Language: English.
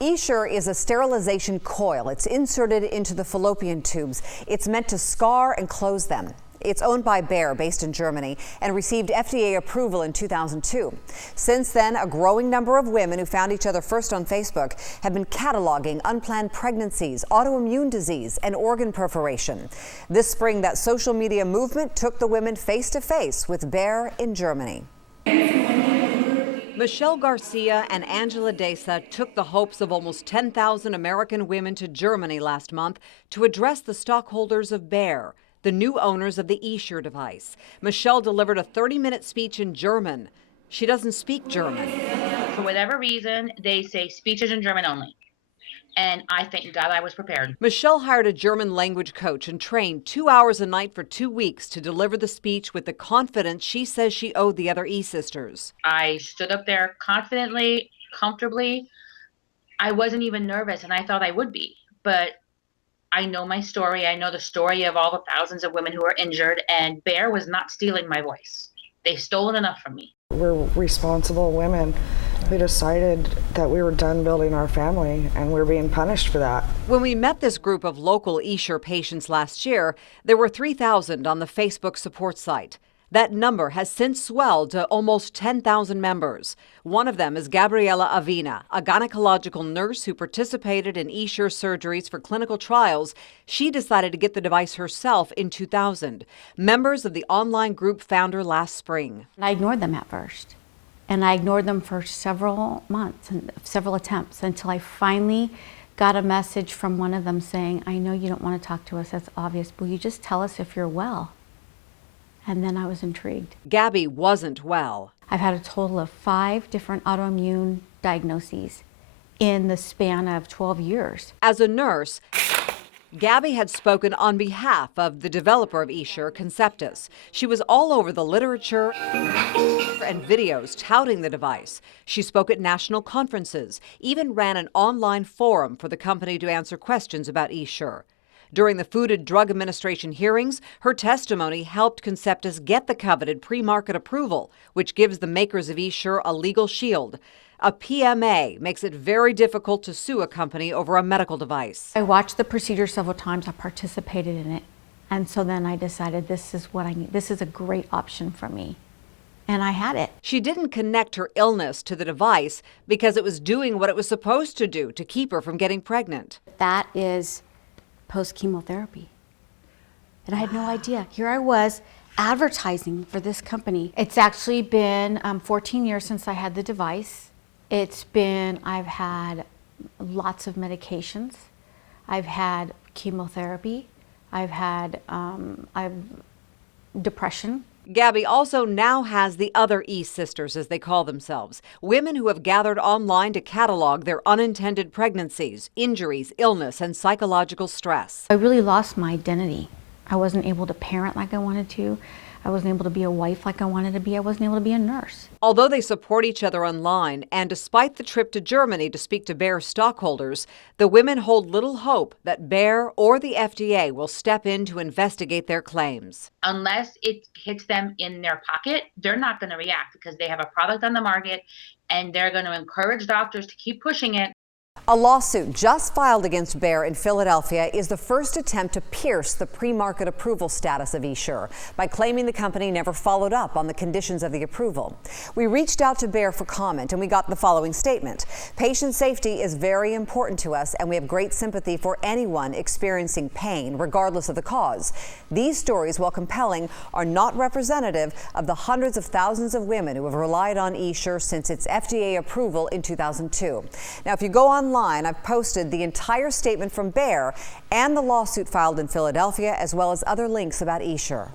ESSURE is a sterilization coil. It's inserted into the fallopian tubes. It's meant to scar and close them. It's owned by Bayer, based in Germany, and received FDA approval in 2002. Since then, a growing number of women who found each other first on Facebook have been cataloging unplanned pregnancies, autoimmune disease, and organ perforation. This spring, that social media movement took the women face to face with Bayer in Germany. Michelle Garcia and Angela Deza took the hopes of almost 10,000 American women to Germany last month to address the stockholders of Bayer, the new owners of the ESSURE device. Michelle delivered a 30-minute speech in German. She doesn't speak German. For whatever reason, they say speeches in German only. And I thank God I was prepared. Michelle hired a German language coach and trained 2 hours a night for 2 weeks to deliver the speech with the confidence she says she owed the other E-sisters. I stood up there confidently, comfortably. I wasn't even nervous, and I thought I would be. But I know my story. I know the story of all the thousands of women who are injured, and Bayer was not stealing my voice. They've stolen enough from me. We're responsible women who decided that we were done building our family, and we're being punished for that. When we met this group of local ESSURE patients last year, there were 3,000 on the Facebook support site. That number has since swelled to almost 10,000 members. One of them is Gabriela Avina, a gynecological nurse who participated in ESSURE surgeries for clinical trials. She decided to get the device herself in 2000. Members of the online group found her last spring. I ignored them at first, and I ignored them for several months and several attempts until I finally got a message from one of them saying, "I know you don't want to talk to us, that's obvious, but will you just tell us if you're well?" And then I was intrigued. Gabby wasn't well. I've had a total of 5 different autoimmune diagnoses in the span of 12 years. As a nurse, Gabby had spoken on behalf of the developer of ESSURE, Conceptus. She was all over the literature and videos touting the device. She spoke at national conferences, even ran an online forum for the company to answer questions about ESSURE. During the Food and Drug Administration hearings, her testimony helped Conceptus get the coveted pre-market approval, which gives the makers of ESSURE a legal shield. A PMA makes it very difficult to sue a company over a medical device. I watched the procedure several times. I participated in it. And so then I decided this is what I need. This is a great option for me. And I had it. She didn't connect her illness to the device because it was doing what it was supposed to do to keep her from getting pregnant. That is post-chemotherapy. And I had no idea. Here I was advertising for this company. It's actually been 14 years since I had the device. I've had lots of medications. I've had chemotherapy. I've had depression. Gabby also now has the other E-sisters, as they call themselves, women who have gathered online to catalog their unintended pregnancies, injuries, illness, and psychological stress. I really lost my identity. I wasn't able to parent like I wanted to. I wasn't able to be a wife like I wanted to be. I wasn't able to be a nurse. Although they support each other online, and despite the trip to Germany to speak to Bayer stockholders, the women hold little hope that Bayer or the FDA will step in to investigate their claims. Unless it hits them in their pocket, they're not going to react because they have a product on the market and they're going to encourage doctors to keep pushing it. A lawsuit just filed against Bayer in Philadelphia is the first attempt to pierce the pre-market approval status of ESSURE by claiming the company never followed up on the conditions of the approval. We reached out to Bayer for comment, and we got the following statement. Patient safety is very important to us, and we have great sympathy for anyone experiencing pain, regardless of the cause. These stories, while compelling, are not representative of the hundreds of thousands of women who have relied on ESSURE since its FDA approval in 2002. Now, if you go online, I've posted the entire statement from Bayer and the lawsuit filed in Philadelphia, as well as other links about ESSURE.